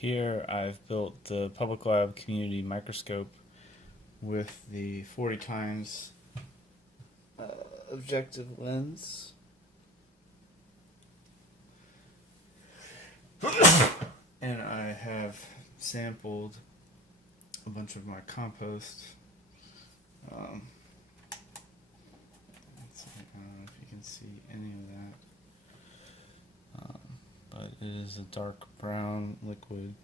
Here I've built the public lab community microscope with the 40 times objective lens. And I have sampled a bunch of my compost. I don't know if you can see any of that. But it is a dark brown liquid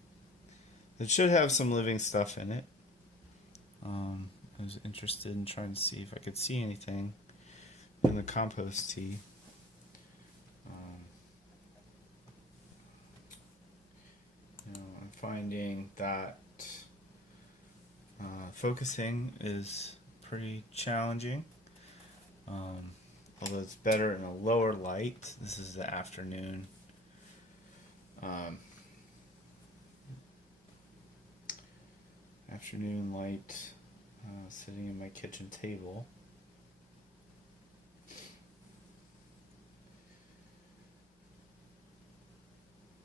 that should have some living stuff in it. I was interested in trying to see if I could see anything in the compost tea. I'm finding that focusing is pretty challenging. Although it's better in a lower light. This is the afternoon. Afternoon light, sitting at my kitchen table.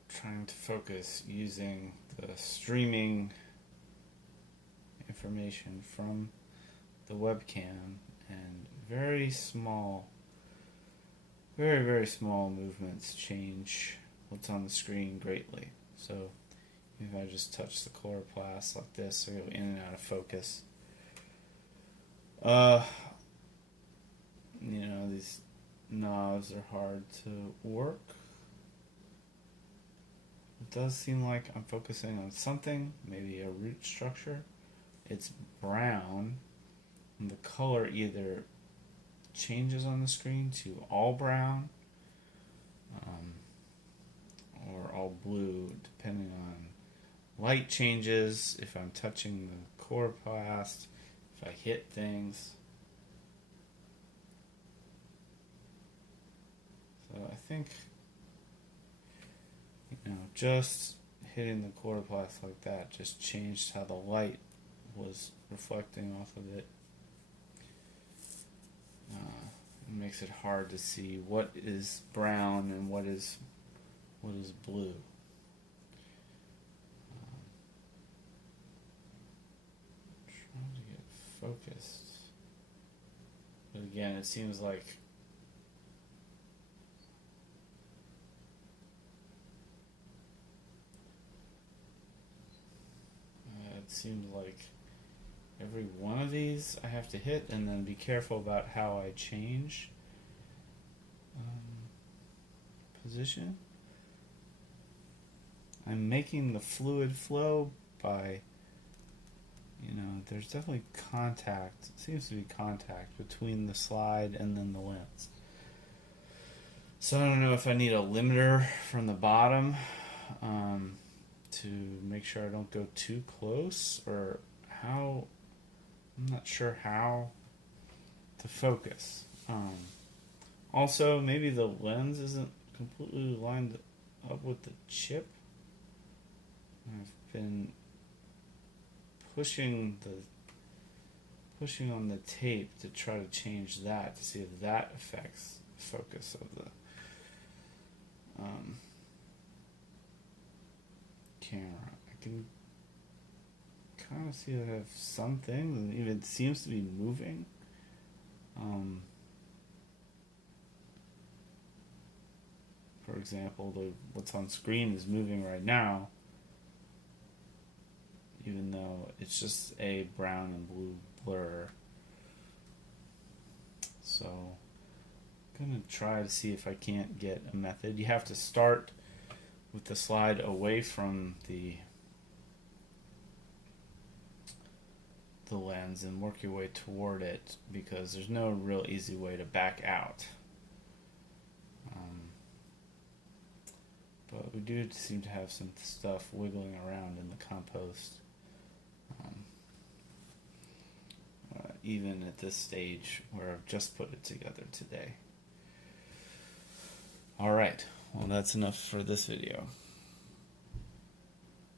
Trying to focus using the streaming information from the webcam, and very small, very small movements change what's on the screen greatly. So if I just touch the chloroplast like this, I go in and out of focus. These knobs are hard to work. It does seem like I'm focusing on something, maybe a root structure. It's brown, and the color either changes on the screen to all brown or all blue, depending on light changes, if I'm touching the chloroplast, if I hit things. So I think, just hitting the chloroplast like that just changed how the light was reflecting off of it. It makes it hard to see what is brown and what is blue. Trying to get focused, but again, it seems like every one of these I have to hit and then be careful about how I change position. I'm making the fluid flow by, there's definitely contact, seems to be contact between the slide and then the lens. So I don't know if I need a limiter from the bottom to make sure I don't go too close, or how, I'm not sure how to focus. Also, maybe the lens isn't completely lined up with the chip. I've been pushing on the tape to try to change that, to see if that affects the focus of the camera. I can kind of see that I have some things, and even seems to be moving. For example, what's on screen is moving right now, even though it's just a brown and blue blur. So I'm going to try to see if I can't get a method. You have to start with the slide away from the lens and work your way toward it, because there's no real easy way to back out. But we do seem to have some stuff wiggling around in the compost, even at this stage where I've just put it together today. Alright, well, that's enough for this video.